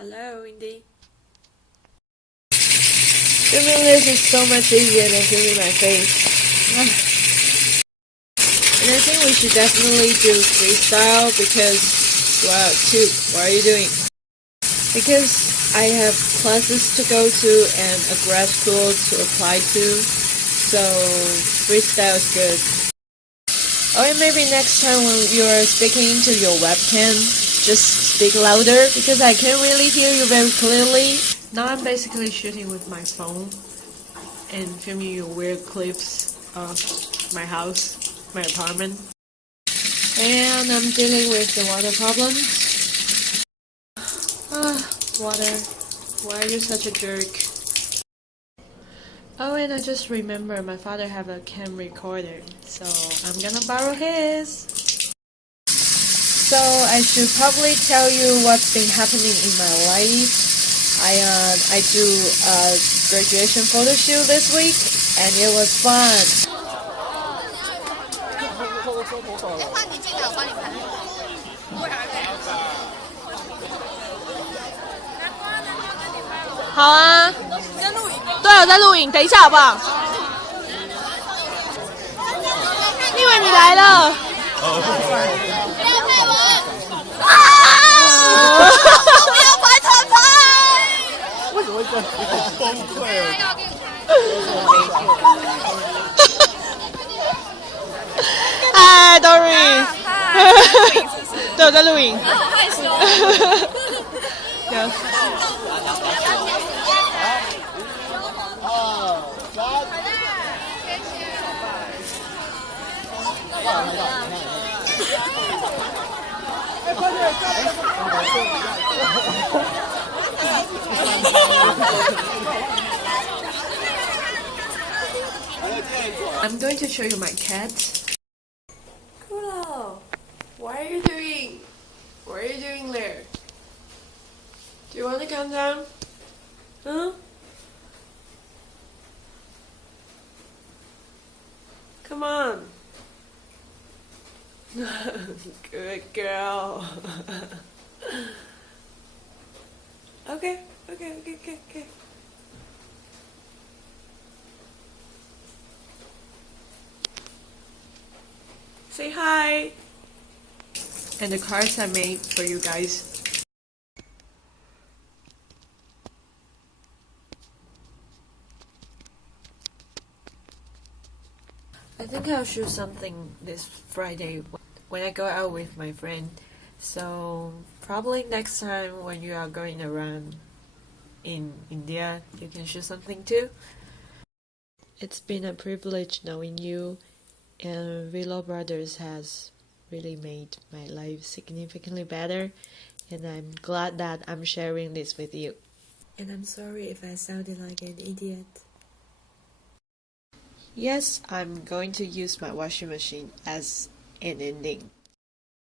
Hello, Indy. Filming this is so much easier than filming my face. And I think we should definitely do freestyle because, well, Tube, what are you doing? Because I have classes to go to and a grad school to apply to, so freestyle is good. Oh, and maybe next time when you're speaking into your webcam, just speak louder because I can't really hear you very clearly. Now I'm basically shooting with my phone and filming you weird clips of my house, my apartment. And I'm dealing with the water problems. Water, why are you such a jerk? Oh, and I just remember my father have a cam recorder, so I'm gonna borrow his. So I should probably tell you what's been happening in my life. I do a graduation photo shoot this week, and it was fun. 好啊，对，我在录影，等一下好不好？立伟，你来了。不要拍我！啊！不要拍团拍！为什么会这样？好崩溃啊！嗨 ，Dory。对，我在录影。好害羞。I'm going to show you my cat. Kulo, what are you doing? What are you doing there? Do you want to come down? Huh? Come on. Good girl. Okay. Say hi. And the cards I made for you guys. I think I'll shoot something this Friday when I go out with my friend. So probably next time when you are going around in India, you can shoot something too. It's been a privilege knowing you, and Willow Brothers has really made my life significantly better, and I'm glad that I'm sharing this with you. And I'm sorry if I sounded like an idiot. Yes, I'm going to use my washing machine as an ending.